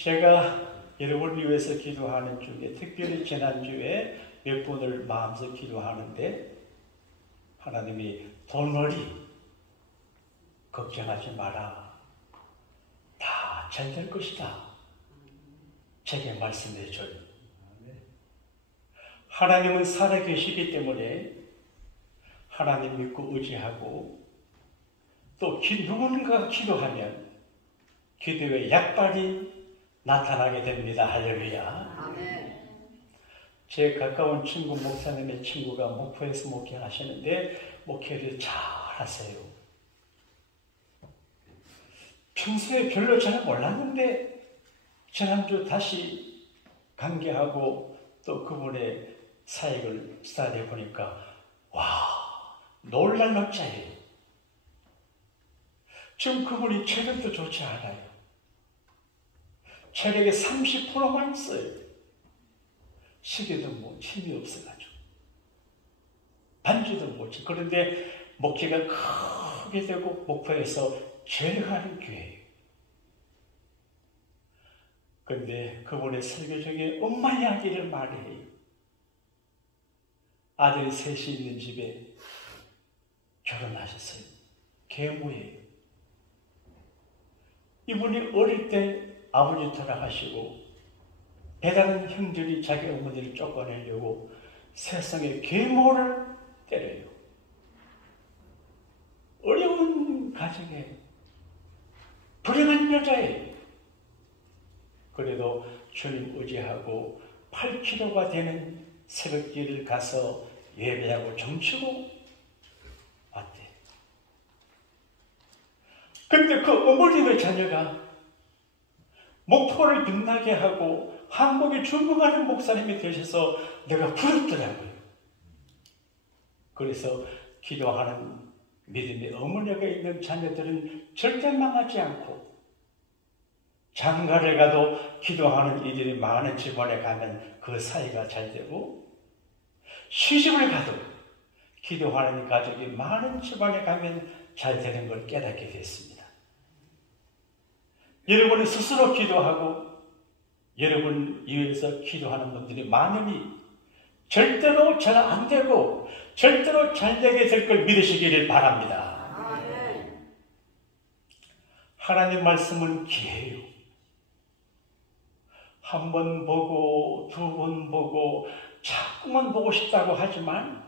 제가 여러분을 위해서 기도하는 중에 특별히 지난주에 몇 분을 마음속 기도하는데 하나님이 돈벌이 걱정하지 마라. 다 잘 될 것이다. 제게 말씀해 줘요. 하나님은 살아계시기 때문에 하나님 믿고 의지하고 또 누군가가 기도하면 기도의 약발이 나타나게 됩니다. 할렐루야. 아멘. 제 가까운 친구 목사님의 친구가 목포에서 목회하시는데 목회를 잘 하세요. 평소에 별로 잘 몰랐는데 지난주 다시 관계하고 또 그분의 사역을 스타디에 보니까 와, 놀랄 납자예요. 지금 그분이 체력도 좋지 않아요. 체력의 30%만 써요. 시계도 뭐 힘이 없어가지고 반지도 못 쳐. 그런데 목회가 크게 되고 목포에서 제일 가는 교회예요. 그런데 그분의 설교 중에 엄마 이야기를 많이 해요. 아들이 셋이 있는 집에 결혼하셨어요. 계모예요. 이분이 어릴 때 아버지 돌아가시고 배다른 형들이 자기 어머니를 쫓아내려고 세상에 계모를 때려요. 어려운 가정에 불행한 여자예요. 그래도 주님 의지하고 8km가 되는 새벽길을 가서 예배하고 점치고 왔대. 근데 그 어머님의 자녀가 목포를 빛나게 하고 한국에 중국하는 목사님이 되셔서 내가 부럽더라고요. 그래서 기도하는 믿음의 어머니가 있는 자녀들은 절대 망하지 않고 장가를 가도 기도하는 이들이 많은 집안에 가면 그 사이가 잘 되고 시집을 가도 기도하는 가족이 많은 집안에 가면 잘 되는 걸 깨닫게 됐습니다. 여러분이 스스로 기도하고 여러분 이외에서 기도하는 분들이 많으니 절대로 잘 안 되고 절대로 잘 되게 될 걸 믿으시기를 바랍니다. 하나님 말씀은 기회예요. 한 번 보고 두 번 보고 자꾸만 보고 싶다고 하지만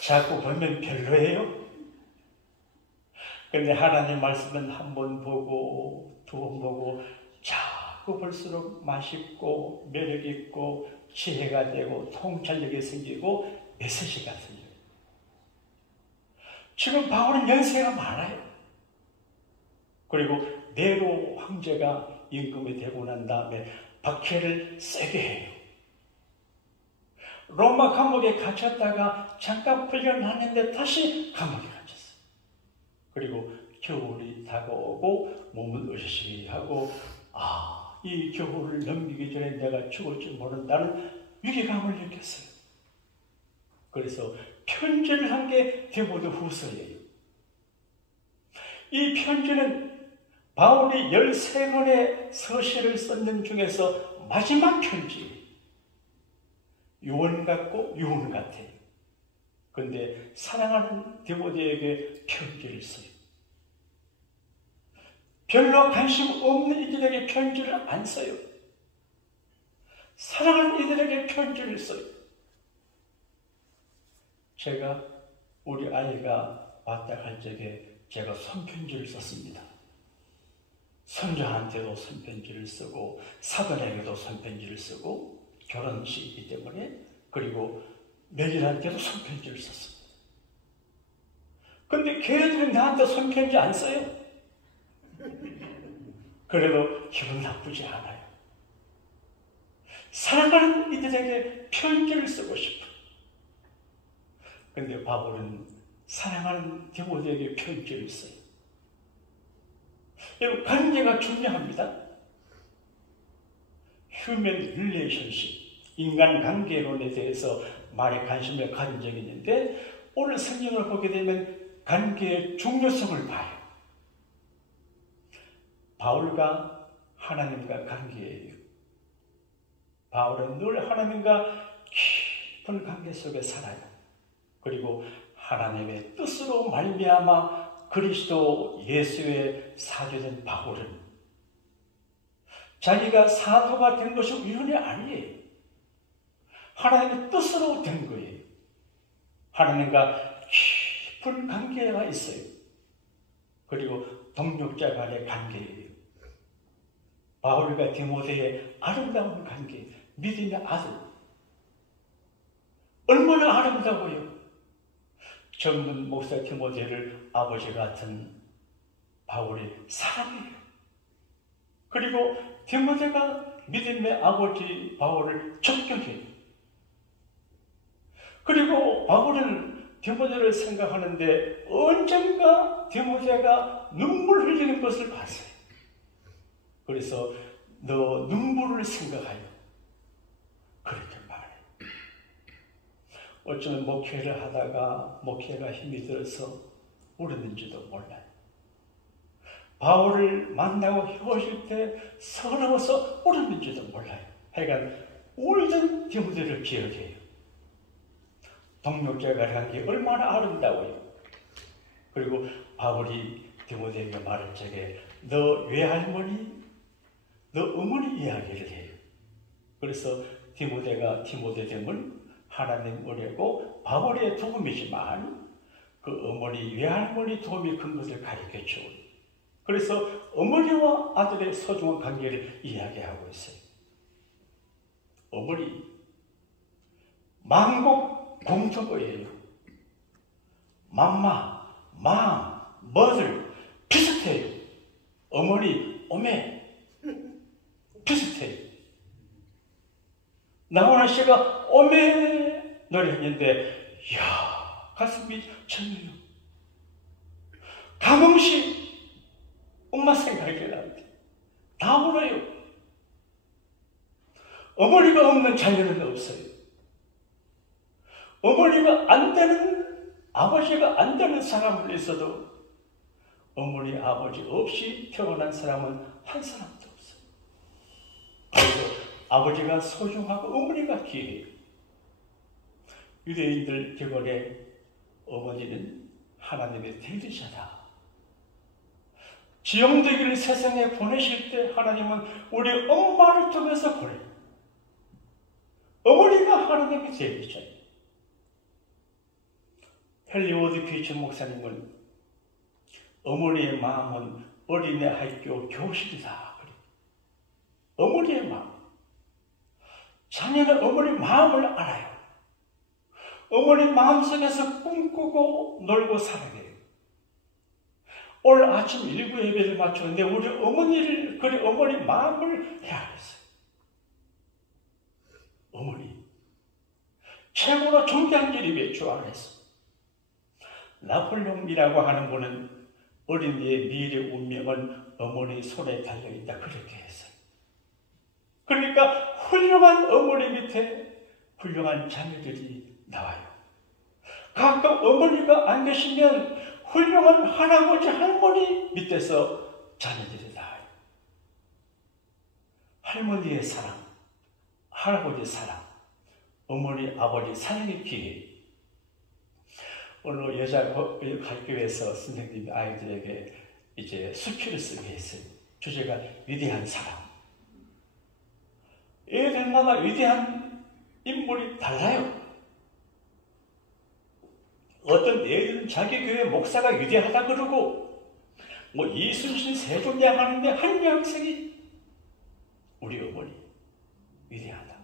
자꾸 보면 별로예요. 그런데 하나님 말씀은 한 번 보고 두 번 보고 자꾸 볼수록 맛있고 매력있고 지혜가 되고 통찰력이 생기고 메시지가 생겨요. 지금 바울은 연세가 많아요. 그리고 네로 황제가 임금이 되고 난 다음에 박해를 세게 해요. 로마 감옥에 갇혔다가 잠깐 풀려났는데 다시 감옥에 갇혔어요. 그리고 겨울이 다가오고 몸은 으시시하고 이 겨울을 넘기기 전에 내가 죽을 줄 모른다는 위기감을 느꼈어요. 그래서 편지를 한 게 디모데 후서예요. 이 편지는 바울이 13권의 서신을 썼는 중에서 마지막 편지. 유언 같고 유언 같아요. 그런데 사랑하는 디모데에게 편지를 써요. 별로 관심 없는 이들에게 편지를 안 써요. 사랑하는 이들에게 편지를 써요. 제가 우리 아이가 왔다 갈 적에 제가 손편지를 썼습니다. 손자한테도 손편지를 쓰고 사돈에게도 손편지를 쓰고 결혼식이기 때문에 그리고 며느리한테도 손편지를 썼습니다. 근데 걔들은 나한테 손편지 안 써요. 그래도 기분 나쁘지 않아요. 사랑하는 이들에게 편지를 쓰고 싶어. 근데 바울은 사랑하는 디모데에게 편지를 써요. 여러분, 관계가 중요합니다. 휴먼 릴레이션십, 인간관계론에 대해서 많이 관심을 가진 적이 있는데 오늘 성경을 보게 되면 관계의 중요성을 봐요. 바울과 하나님과 관계예요. 바울은 늘 하나님과 깊은 관계 속에 살아요. 그리고 하나님의 뜻으로 말미암아 그리스도 예수의 사도된 바울은 자기가 사도가 된 것이 우연이 아니에요. 하나님의 뜻으로 된 거예요. 하나님과 깊은 관계가 있어요. 그리고 동력자 간의 관계예요. 바울과 디모데의 아름다운 관계, 믿음의 아들. 얼마나 아름다워요. 젊은 목사 디모데를 아버지 같은 바울의 사랑이에요. 그리고 디모데가 믿음의 아버지 바울을 존경해요. 그리고 바울은 디모데를 생각하는데 언젠가 디모데가 눈물 흘리는 것을 봤어요. 그래서 너 눈물을 생각하여 그렇게 말해. 어쩌면 목회를 하다가 목회가 힘이 들어서 울었는지도 몰라요. 바울을 만나고 헤어질 때 서러워서 울었는지도 몰라요. 하여간 울던 디모데를 기억해요. 동력자가 한 게 얼마나 아름다워요. 그리고 바울이 디모데에게 말할 적에 너 외할머니, 너 어머니 이야기를 해요. 그래서 디모데가 디모데됨은 하나님 은혜고 바울의 도움이지만 그 어머니, 외할머니 도움이 큰 것을 가르쳐 주어요. 그래서 어머니와 아들의 소중한 관계를 이야기하고 있어요. 어머니, 망곡 공적어예요. 맘마, 맘, 머들 비슷해요. 어머니, 오메 비슷해요. 나훈아 씨가 오메 노래했는데 이야 가슴이 천해요. 강홍 씨 엄마 생각이 나는데 다 울어요. 어머니가 없는 자녀는 없어요. 어머니가 안 되는, 아버지가 안 되는 사람은 있어도 어머니, 아버지 없이 태어난 사람은 한 사람도 없어요. 그래서 아버지가 소중하고 어머니가 귀해요. 유대인들 격언에 어머니는 하나님의 대리자다. 지형되기를 세상에 보내실 때 하나님은 우리 엄마를 통해서 보내요. 어머니가 하나님의 대리자예요. 헨리 퀴츠 목사님은 어머니의 마음은 어린애 학교 교실이다. 어머니의 마음. 자녀는 어머니 마음을 알아요. 어머니 마음속에서 꿈꾸고 놀고 살아가요. 오늘 아침 일부 예배를 마쳤는데 우리 어머니를, 그리 어머니 마음을 헤아렸어요. 어머니. 최고로 존경한 일이 주 안에서. 나폴레옹이라고 하는 분은 어린이의 미래 운명은 어머니 손에 달려있다 그렇게 했어요. 그러니까 훌륭한 어머니 밑에 훌륭한 자녀들이 나와요. 가끔 어머니가 안 계시면 훌륭한 할아버지 할머니 밑에서 자녀들이 나와요. 할머니의 사랑, 할아버지의 사랑, 어머니 아버지 사랑의 기회. 오늘 여자 학교에서 선생님이 아이들에게 이제 수필을 쓰게 했어요. 주제가 위대한 사랑. 애들마다 위대한 인물이 달라요. 어떤 애들은 자기 교회 목사가 위대하다 그러고, 뭐 이순신 세종대왕 하는데 한 학생이 우리 어머니 위대하다.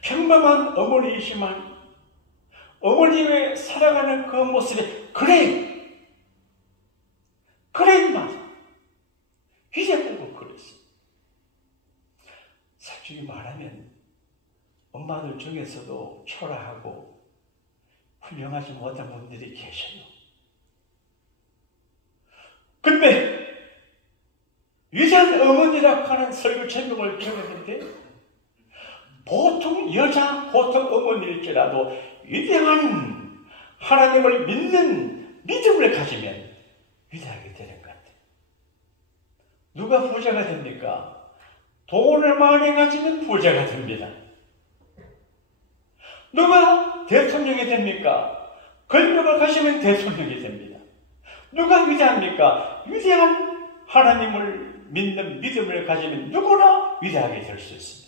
평범한 어머니이지만 어머니의 살아가는 그 모습에 그래 맞아 위대하다고 그랬어. 솔직히 말하면 엄마들 중에서도 초라하고 훌륭하지 못한 분들이 계셔요. 근데 위대한 어머니라고 하는 설교 제목을 들었는데 보통 여자, 보통 어머니일지라도 위대한 하나님을 믿는 믿음을 가지면 위대하게 되는 것 같아요. 누가 부자가 됩니까? 돈을 많이 가지면 부자가 됩니다. 누가 대통령이 됩니까? 권력을 가지면 대통령이 됩니다. 누가 위대합니까? 위대한 하나님을 믿는 믿음을 가지면 누구나 위대하게 될 수 있습니다.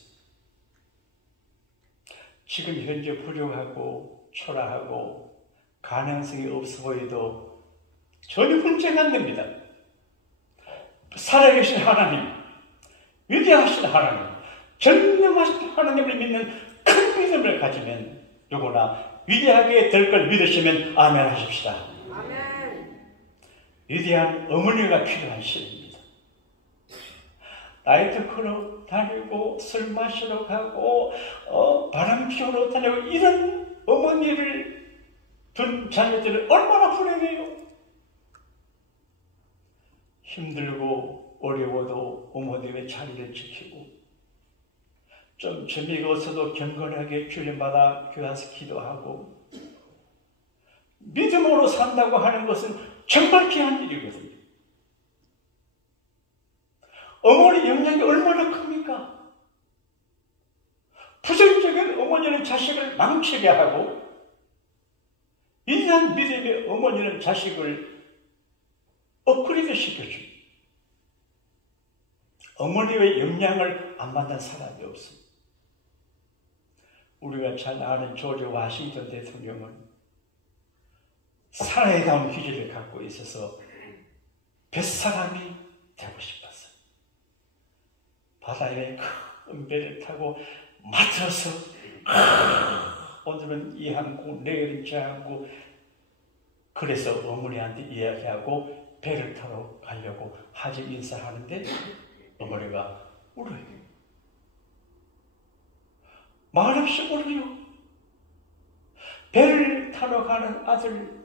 지금 현재 부족하고 초라하고 가능성이 없어 보여도 전혀 문제가 안 됩니다. 살아계신 하나님, 위대하신 하나님, 전능하신 하나님을 믿는 큰 믿음을 가지면 누구나 위대하게 될 걸 믿으시면 아멘 하십시다. 아멘. 위대한 어머니가 필요한 시대입니다. 나이트클럽 다니고 술 마시러 가고 바람 피우러 다니고 이런 어머니를 둔 자녀들은 얼마나 불행해요. 힘들고 어려워도 어머님의 자리를 지키고 좀 재미가 없어도 경건하게 주님마다 교회에서 기도하고 믿음으로 산다고 하는 것은 정말 귀한 일이거든요. 어머니 영향이 얼마나 큽니까? 부정적인 어머니는 자식을 망치게 하고 위대한 믿음의 어머니는 자식을 업그레이드 시켜줍니다. 어머니의 영향을 안 받는 사람이 없습니다. 우리가 잘 아는 조지 워싱턴 대통령은 사나이다운 기질을 갖고 있어서 뱃사람이 되고 싶었어요. 바다에 큰 배를 타고 맡아서 오늘은 이 항구, 내일은 저 항구, 그래서 어머니한테 이야기하고 배를 타러 가려고 하지 인사하는데 어머니가 울어요. 말없이 울어요. 배를 타러 가는 아들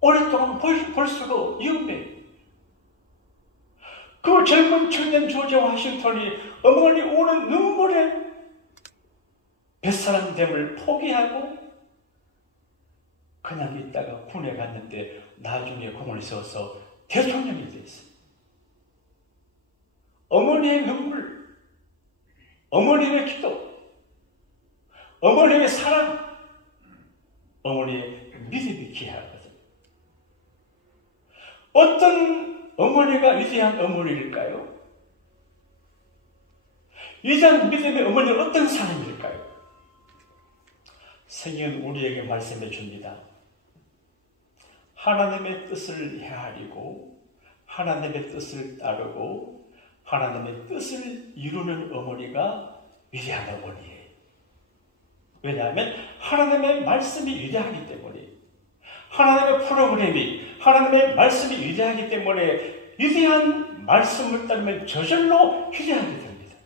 오랫동안 볼 수가 위험해. 그 젊은 청년 조지 워싱턴이 어머니 우는 눈물에 뱃사람됨을 포기하고 그냥 있다가 군에 갔는데 나중에 공을 세워서 대통령이 됐어요. 어머니의 눈물, 어머니의 기도, 어머니의 사랑, 어머니의 믿음이 귀하거든요. 어떤 어머니가 위대한 어머니일까요? 위대한 믿음의 어머니는 어떤 사람일까요? 성경은 우리에게 말씀해 줍니다. 하나님의 뜻을 헤아리고 하나님의 뜻을 따르고 하나님의 뜻을 이루는 어머니가 위대한 어머니예요. 왜냐하면 하나님의 말씀이 위대하기 때문에, 하나님의 프로그램이, 하나님의 말씀이 위대하기 때문에 위대한 말씀을 따르면 저절로 위대하게 됩니다.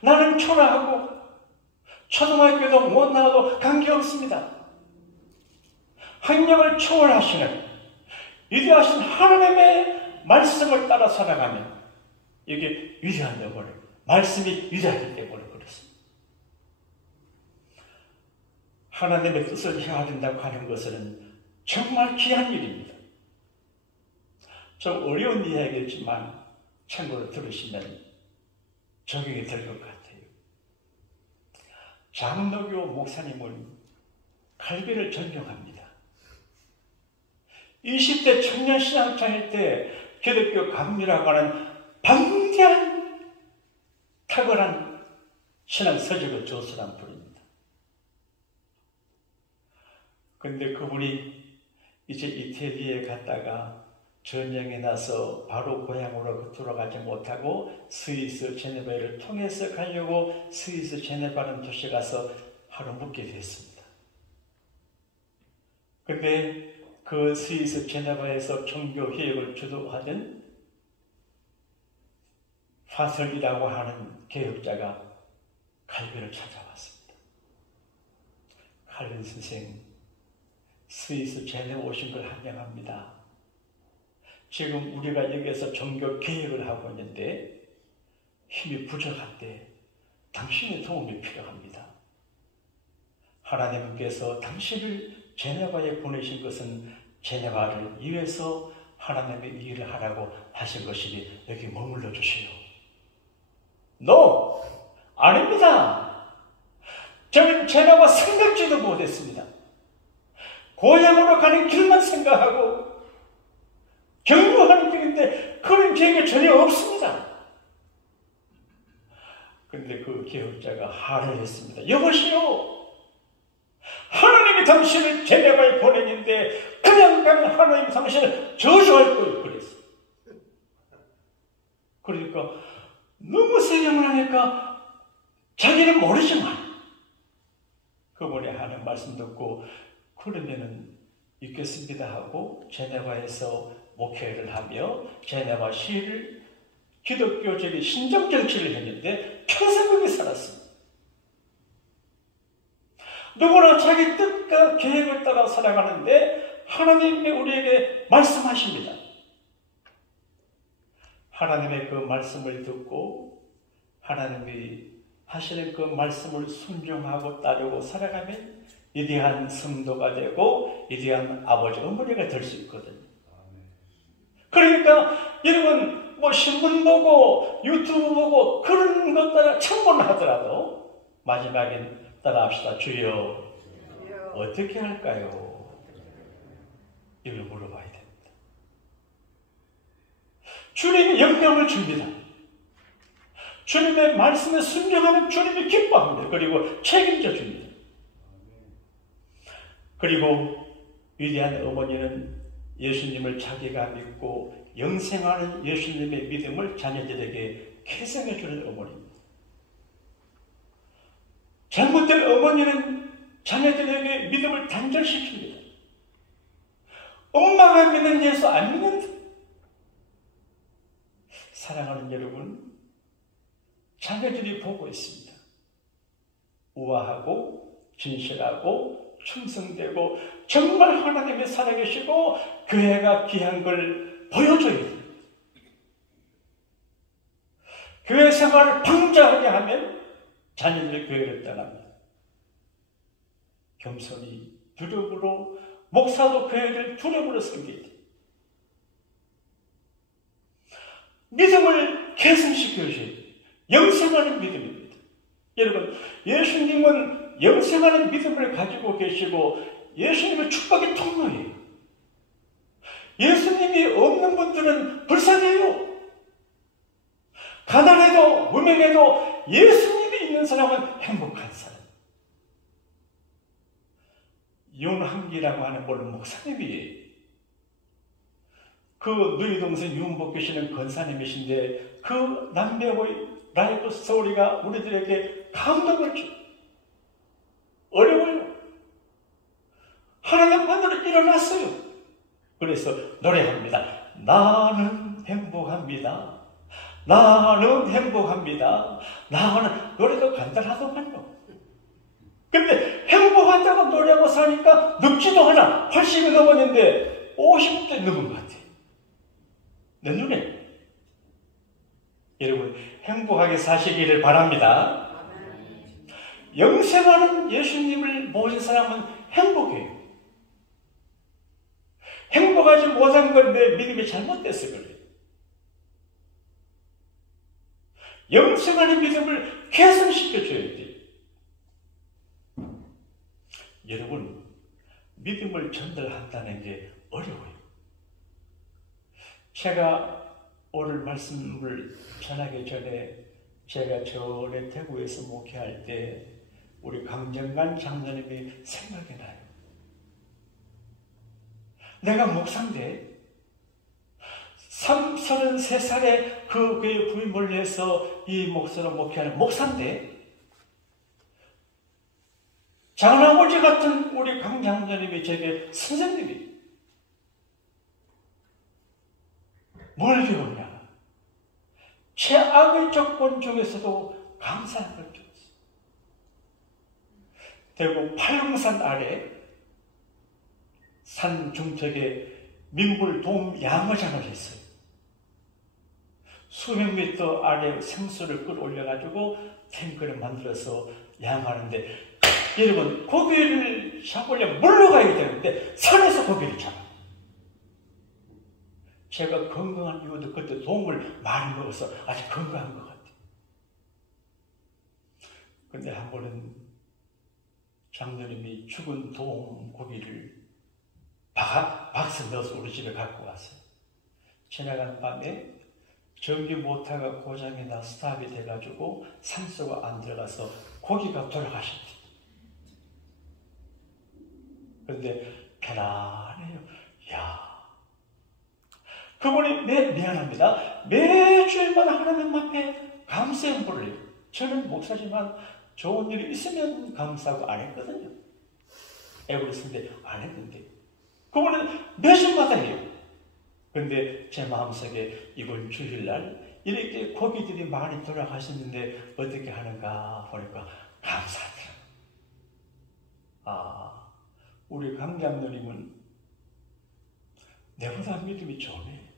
나는 초라하고 초등학교도 못 나와도 관계없습니다. 학력을 초월하시는 위대하신 하나님의 말씀을 따라 살아가면 이게 위대한 어머니, 말씀이 위대하기 때문에 그렇습니다. 하나님의 뜻을 헤아린다고 하는 것은 정말 귀한 일입니다. 좀 어려운 이야기겠지만 참고로 들으시면 적용이 될 것 같아요. 장로교 목사님은 갈비를 존경합니다. 20대 청년 신앙차일 때 기독교 감리라고 하는 방대한 탁월한 신앙 서적을 조술한 분입니다. 그런데 그분이 이제 이태리에 갔다가 전쟁이 나서 바로 고향으로 돌아가지 못하고 스위스 제네바를 통해서 가려고 스위스 제네바라는 도시에 가서 하루 묵게 됐습니다. 근데 그 스위스 제네바에서 종교개혁을 주도하던 파설이라고 하는 개혁자가 칼빈을 찾아왔습니다. 칼빈 선생, 스위스 제네바 오신 걸 환영합니다. 지금 우리가 여기에서 종교 개혁을 하고 있는데 힘이 부족한데 당신의 도움이 필요합니다. 하나님께서 당신을 제네바에 보내신 것은 제네바를 위해서 하나님의 일을 하라고 하신 것이니 여기 머물러 주시오. No! 아닙니다. 저는 제나와 생각지도 못했습니다. 고향으로 가는 길만 생각하고 경유하는 길인데 그런 계획이 전혀 없습니다. 그런데 그 개혁자가 화를 했습니다. 여보시오, 하나님이 당신을 제네바에 보내는데 그냥 가면 하나님이 당신을 저주할 거예요. 그랬어. 그러니까 너무 세gem을 하니까 자기는 모르지만 그분이 하는 말씀 듣고 그러면은 있겠습니다 하고 제네바에서 목회를 하며 제네바 시를 기독교적인 신정 정치를 했는데 평생 거기 살았습니다. 누구나 자기 뜻과 계획을 따라 살아가는데 하나님이 우리에게 말씀하십니다. 하나님의 그 말씀을 듣고 하나님이 하시는 그 말씀을 순종하고 따르고 살아가면 위대한 성도가 되고 위대한 아버지 어머니가 될 수 있거든요. 그러니까 여러분 뭐 신문 보고 유튜브 보고 그런 것 따라 참고하더라도 마지막엔 따라합시다. 주여 어떻게 할까요? 이걸 물어봐야 됩니다. 주님이 영광을 줍니다. 주님의 말씀에 순종하면 주님이 기뻐합니다. 그리고 책임져 줍니다. 그리고 위대한 어머니는 예수님을 자기가 믿고 영생하는 예수님의 믿음을 자녀들에게 계승해 주는 어머니입니다. 잘못된 어머니는 자녀들에게 믿음을 단절시킵니다. 엄마가 믿는 예수 안 믿는다. 사랑하는 여러분, 자녀들이 보고 있습니다. 우아하고 진실하고 충성되고 정말 하나님이 살아계시고 교회가 귀한 걸 보여줘야 됩니다. 교회 생활을 방자하게 하면 자녀들의 교회를 떠납니다. 겸손히 두렵으로 목사도 교회를 두렵으로 섬겨야 돼요. 믿음을 계승시켜줘야 돼요. 영생하는 믿음입니다. 여러분, 예수님은 영생하는 믿음을 가지고 계시고 예수님의 축복의 통로예요. 예수님이 없는 분들은 불쌍해요. 가난해도 무명해도 예수님이 있는 사람은 행복한 사람. 윤한기라고 하는 모르는 목사님이에요. 그 누이 동생 윤복 계시는 권사님이신데 그 남매의 라이프 스토리가 우리들에게 감동을 줘. 어려워요. 하나님 만나러 일어났어요. 그래서 노래합니다. 나는 행복합니다. 나는 행복합니다. 나는 노래도 간단하더만요. 근데 행복하다고 노래하고 사니까 늙지도 않아. 80이 넘었는데 50대 넘은 것 같아요. 내 눈에. 여러분 행복하게 사시기를 바랍니다. 영생하는 예수님을 모신 사람은 행복해요. 행복하지 못한 건 내 믿음이 잘못됐어 그래요. 영생하는 믿음을 개선시켜줘야 돼요. 여러분, 믿음을 전달한다는 게 어려워요. 제가 오늘 말씀을 전하기 전에 제가 전에 대구에서 목회할 때 우리 강정관 장로님이 생각이 나요. 내가 목사인데 33살에 그 교회 부임을 해서 이 목사로 목회하는 목사인데 장아버지 같은 우리 강 장로님이 제게 선생님이 뭘 배웠냐? 최악의 조건 중에서도 감사한 걸 배웠어요. 대구 팔릉산 아래 산 중턱에 민물 도움 양어장을 했어요. 수백 미터 아래 생수를 끌어올려가지고 탱크를 만들어서 양하는데 여러분 고기를 잡으려면 물로 가야 되는데 산에서 고기를 잡아요. 제가 건강한 이유도 그때 도움을 많이 먹어서 아주 건강한 것 같아요. 근데 한 번은 장로님이 죽은 돔 고기를 박스 넣어서 우리 집에 갖고 왔어요. 지나간 밤에 전기 모터가 고장이 나 스탑이 돼가지고 산소가 안 들어가서 고기가 돌아가셨대요. 근데 편안해요. 야, 그분이 미안합니다. 매주일마다 하나님 앞에 감사 연보를 해요. 저는 목사지만 좋은 일이 있으면 감사하고 안 했거든요. 애국했는데 안 했는데 그분은 매주마다 해요. 근데 제 마음속에 이번 주일날 이렇게 고기들이 많이 돌아가셨는데 어떻게 하는가 보니까 감사하더라고요. 아, 우리 강장로님은 내보다 믿음이 좋네.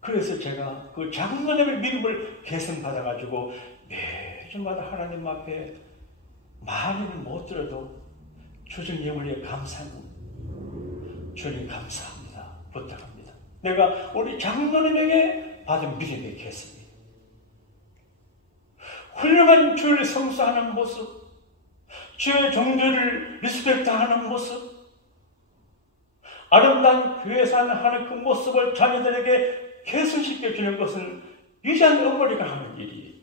그래서 제가 그 장로님의 믿음을 개선받아가지고 매주마다 하나님 앞에 많이는 못 들어도 주신 예물에 감사는 주님 감사합니다. 부탁합니다. 내가 우리 장로님에게 받은 믿음의 개선입니다. 훌륭한 주를 성수하는 모습, 주의 종교를 리스펙트하는 모습, 아름다운 교회사는 하는 그 모습을 자녀들에게 개선시켜 주는 것은 위대한 어머니가 하는 일이에요.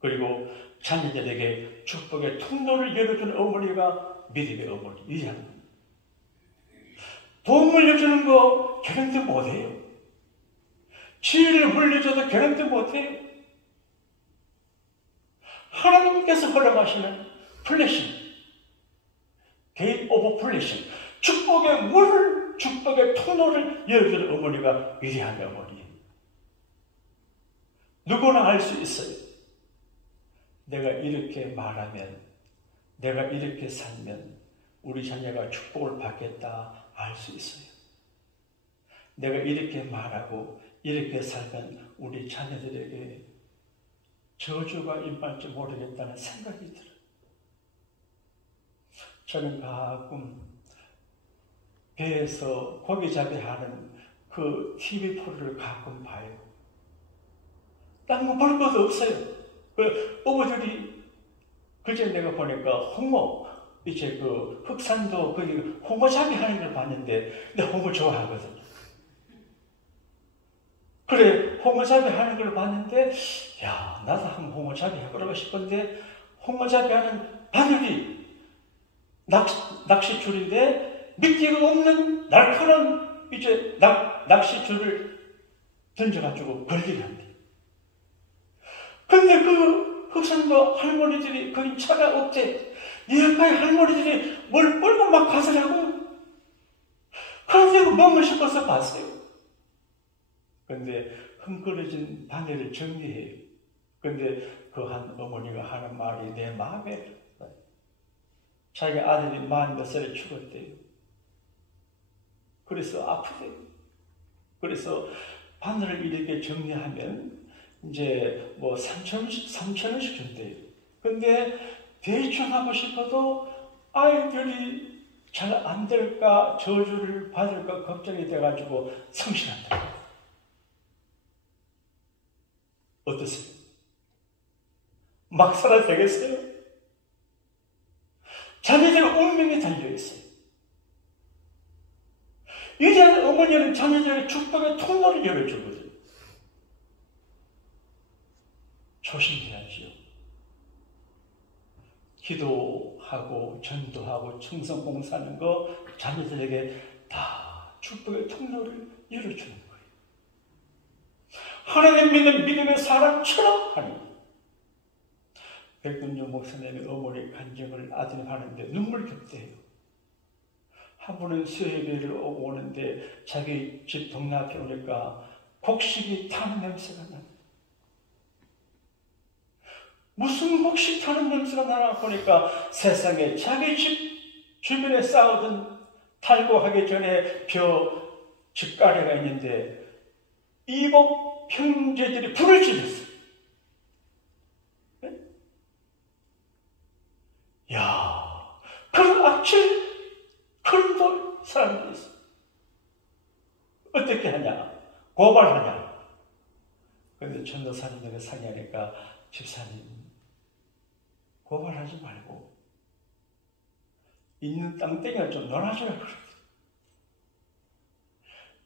그리고 자녀들에게 축복의 통로를 열어주는 어머니가 믿음의 어머니, 위대한 어머니. 도움을 여주는 거 개런티 못해요. 치유를 물려줘도 개런티 못해요. 하나님께서 허락하시는 플래싱, 게이트 오브 플래싱, 축복의 물을, 축복의 통로를 열어주는 어머니가 위대한 어머니예요. 누구나 알 수 있어요. 내가 이렇게 말하면, 내가 이렇게 살면 우리 자녀가 축복을 받겠다 알 수 있어요. 내가 이렇게 말하고 이렇게 살면 우리 자녀들에게 저주가 임할지 모르겠다는 생각이 들어요. 저는 가끔 배에서 고기잡이 하는 그 TV 프로를 가끔 봐요. 딴 거 볼 것도 없어요. 그 어부들이 그제 내가 보니까 홍어, 이제 그 흑산도 거기 홍어잡이 하는 걸 봤는데 근데 홍어 좋아하거든요. 그래 홍어잡이 하는 걸 봤는데 야 나도 한번 홍어잡이 해보고 싶은데 홍어잡이 하는 바늘이 낚시줄인데 미끼가 없는 날카로운 이제 낚시줄을 던져가지고 걸리게 합니다. 근데 그 흑산도 할머니들이 거기 차가 없대. 니아까의 할머니들이 뭘 끌고 막 가서라고. 그런데 먹고 싶어서 봤어요. 근데 흥거려진 바늘을 정리해요. 근데 그 한 어머니가 하는 말이 내 마음에 자기 아들이 40몇 죽었대요. 그래서 아프대요. 그래서 바늘을 이렇게 정리하면 이제 뭐 3,000원씩 준대요. 근데 대충 하고 싶어도 아이들이 잘 안 될까 저주를 받을까 걱정이 돼가지고 성실한다. 어떠세요? 막 살아도 되겠어요? 자녀들 운명에 달려있어요. 위대한 어머니는 자녀들의 축복의 통로를 열어주거든요. 조심해야지요. 기도하고 전도하고 충성봉사하는 거 자녀들에게 다 축복의 통로를 열어주는 거예요. 하나님 믿는 믿음의 사람처럼 하는 거예요. 백근조 목사님의 어머니 간증을 아들이 하는데 눈물 겹대요. 한 번은 수요일을 오고 오는데 자기 집 동네 앞에 오니까 곡식이 타는 냄새가 나요. 무슨 곡식 타는 냄새가 나나 보니까 세상에 자기 집 주변에 쌓아둔 탈곡하기 전에 집가래가 있는데 이복 형제들이 불을 지폈어요. 네? 야, 그런 악질, 그런 사람들이 있어요. 어떻게 하냐? 고발하냐? 근데 전도사님들이 상의하니까 집사님 고발하지 말고 있는 땅덩이를 좀 놀아줘야 그러더라고요.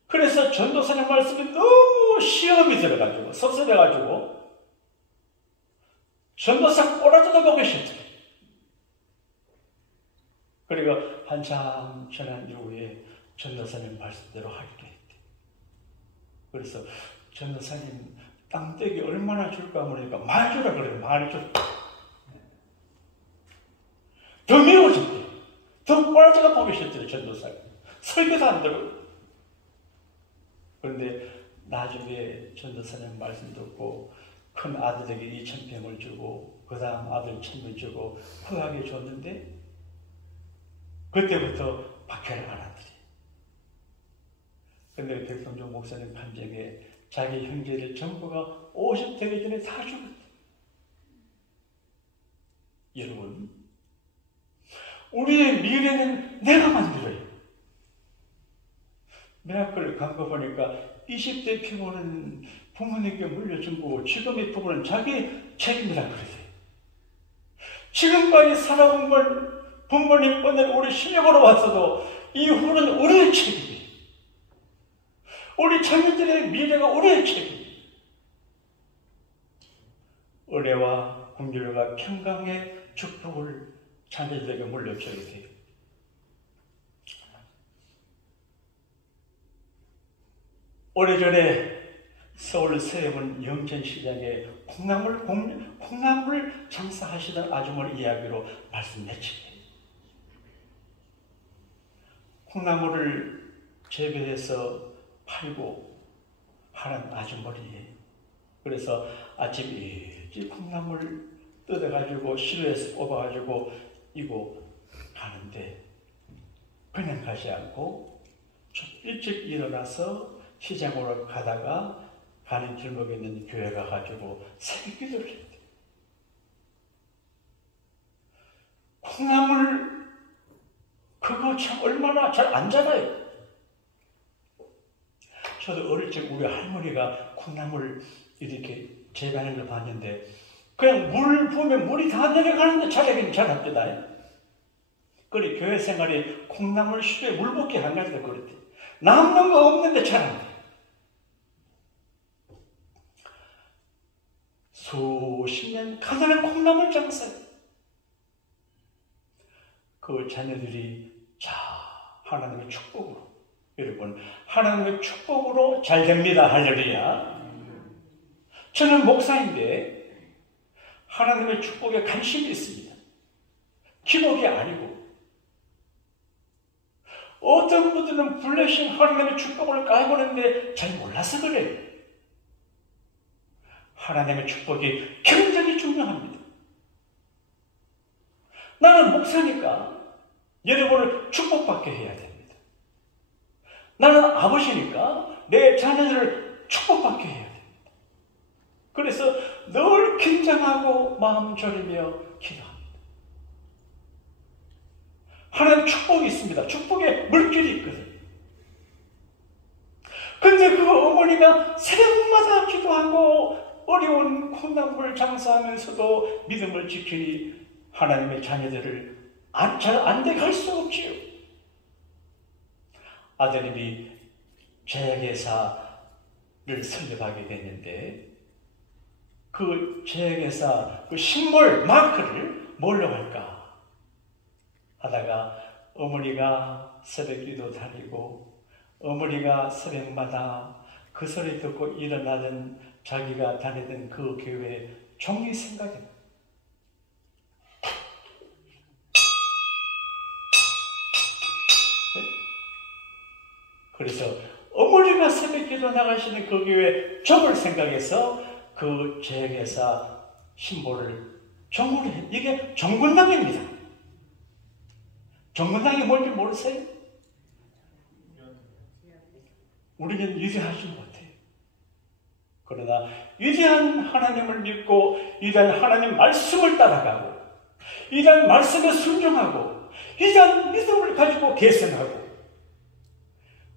그래서 전도사님 말씀이 너무 시험이 들어가지고 섭섭해가지고 전도사 꼬라지도 보기 싫더라고요. 그리고 한참 지난 이후에 전도사님 말씀대로 하기로 했대. 그래서 전도사님 땅떼기 얼마나 줄까 하니까 많이 주라 그래요. 많이 주라. 더 미워졌대. 더 꼬라지가 보기 싫더래 전도사님. 설교도 안 들어. 그런데 나중에 전도사님 말씀 듣고 큰 아들에게 2,000평을 주고 그 다음 아들 1,000평 주고 후하게 줬는데 그때부터 박해를 안 하더래. 근데 백성종 목사님 판정에 자기 형제들 전부가 50 되기 전에 다 죽었대. 여러분, 우리의 미래는 내가 만들어요. 미라클 간거 보니까 20대 피부는 부모님께 물려준 거고 지금의 부모는 자기 책임이라 그러세요. 지금까지 살아온 걸 부모님 오늘 우리 실력으로 왔어도 이후는 우리의 책임이에요. 우리 자녀들의 미래가 우리의 책임이에요. 은혜와 긍휼과 평강의 축복을 자녀들에게 물려줘야 돼요. 오래전에 서울 서해문 영천시장에 콩나물 장사하시던 아주머니 이야기로 말씀드렸습니다. 콩나물을 재배해서 팔고 하는 아주머니예요. 그래서 아침 일찍 콩나물 뜯어가지고 실로에서 뽑아가지고 이고 가는데 그냥 가지 않고 좀 일찍 일어나서 시장으로 가다가 가는 길목에 있는 교회 가가지고 새벽 기도를 했대. 콩나물 그거 참 얼마나 잘 안 자라요. 저도 어릴 적 우리 할머니가 콩나물 이렇게 재배하는 걸 봤는데 그냥 물 부으면 물이 다 내려가는데 자라긴 자랍니다. 그래 교회 생활에 콩나물 수조에 물 붓기 한 가지도 그랬대. 남는 거 없는데 자란대. 수십 년 가난한 콩나물 장사. 그 자녀들이 하나님의 축복으로, 여러분 하나님의 축복으로 잘 됩니다. 할렐루야. 저는 목사인데 하나님의 축복에 관심이 있습니다. 기복이 아니고. 어떤 분들은 블레싱 하나님의 축복을 까보는데 잘 몰라서 그래요. 하나님의 축복이 굉장히 중요합니다. 나는 목사니까 여러분을 축복받게 해야 됩니다. 나는 아버지니까 내 자녀들을 축복받게 해야 됩니다. 그래서 늘 긴장하고 마음 졸이며 기도합니다. 하나님 축복이 있습니다. 축복에 물길이 있거든요. 근데 그 어머니가 새벽마다 기도하고 어려운 콩나물 장사하면서도 믿음을 지키니 하나님의 자녀들을 잘 안 되게 할 수 없지요. 아드님이 제약회사를 설립하게 됐는데 그 제약회사 그 식물 마크를 뭘로 할까 하다가 어머니가 새벽기도 다니고 어머니가 새벽마다 그 소리 듣고 일어나는 자기가 다니던 그 교회 종이 생각이 나요. 그래서 어머니가 새벽기도 나가시는 그 교회 종을 생각해서 그 제약회사 심볼을 종으로 해. 이게 종군당입니다. 종군당이 뭔지 모르세요? 우리는 위대하지 못해요. 그러나 위대한 하나님을 믿고 위대한 하나님 말씀을 따라가고 위대한 말씀에 순종하고 위대한 믿음을 가지고 계승하고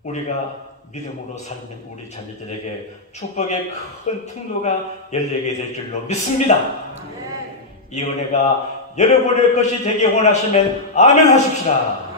우리가 믿음으로 살면 우리 자녀들에게 축복의 큰 통로가 열리게 될 줄로 믿습니다. 이 은혜가 여러분의 것이 되기 원하시면 아멘 하십시다.